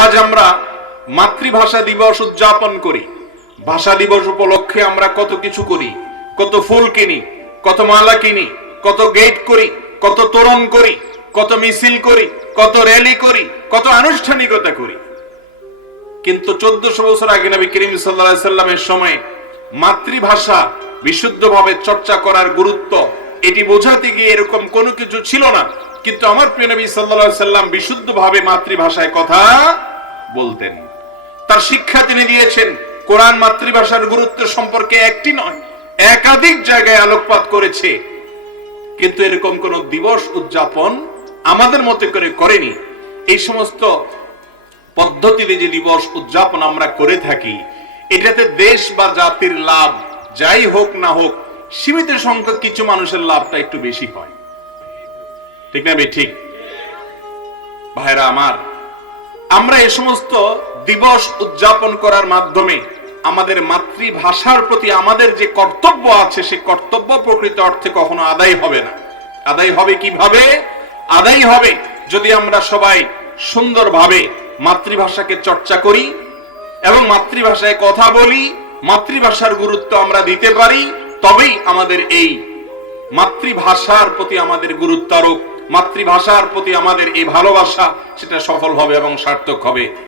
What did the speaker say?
আজ আমরা মাতৃভাষা দিবস উদযাপন করি। ভাষা দিবস উপলক্ষে আমরা কত কিছু করি, কত ফুল কিনি, কত মালা কিনি, কত গেট করি, কত তোরণ করি, কত মিছিল করি, কত র্যালি করি, কত আনুষ্ঠানিকতা করি। কিন্তু 1400 বছর আগে নবী করিম সাল্লাল্লাহু আলাইহি সাল্লামের সময় মাতৃভাষা বিশুদ্ধভাবে চর্চা করার গুরুত্ব এটি বোঝাতে গিয়ে এরকম কোনো কিছু ছিল না। কিন্তু আমার প্রিয় নবী সাল্লাল্লাহু আলাইহি সাল্লাম বিশুদ্ধভাবে মাতৃভাষায় কথা বলতেন। তার শিক্ষা তিনি দিয়েছেন। কোরআন মাতৃভাষার গুরুত্ব সম্পর্কে একটি নয়, একাধিক জায়গায় আলোকপাত করেছে। কিন্তু এরকম কোন দিবস উদযাপন আমাদের মতে করে করেনি। এই সমস্ত পদ্ধতিতে যে দিবস উদযাপন আমরা করে থাকি, এটাতে দেশ বা জাতির লাভ যাই হোক না হোক, সীমিত সংখ্যক কিছু মানুষের লাভটা একটু বেশি হয়। ঠিক না? ঠিক ভাইরা আমার, আমরা এই সমস্ত দিবস উদযাপন করার মাধ্যমে আমাদের মাতৃভাষার প্রতি আমাদের যে কর্তব্য আছে, সে কর্তব্য প্রকৃত অর্থে কখনো আদায় হবে না। আদায় হবে কিভাবে? আদায় হবে যদি আমরা সবাই সুন্দরভাবে মাতৃভাষাকে চর্চা করি এবং মাতৃভাষায় কথা বলি, মাতৃভাষার গুরুত্ব আমরা দিতে পারি, তবেই আমাদের এই মাতৃভাষার প্রতি আমাদের গুরুত্ব আরোপ, মাতৃভাষার প্রতি আমাদের এই ভালোবাসা, সেটা সফল হবে এবং সার্থক হবে।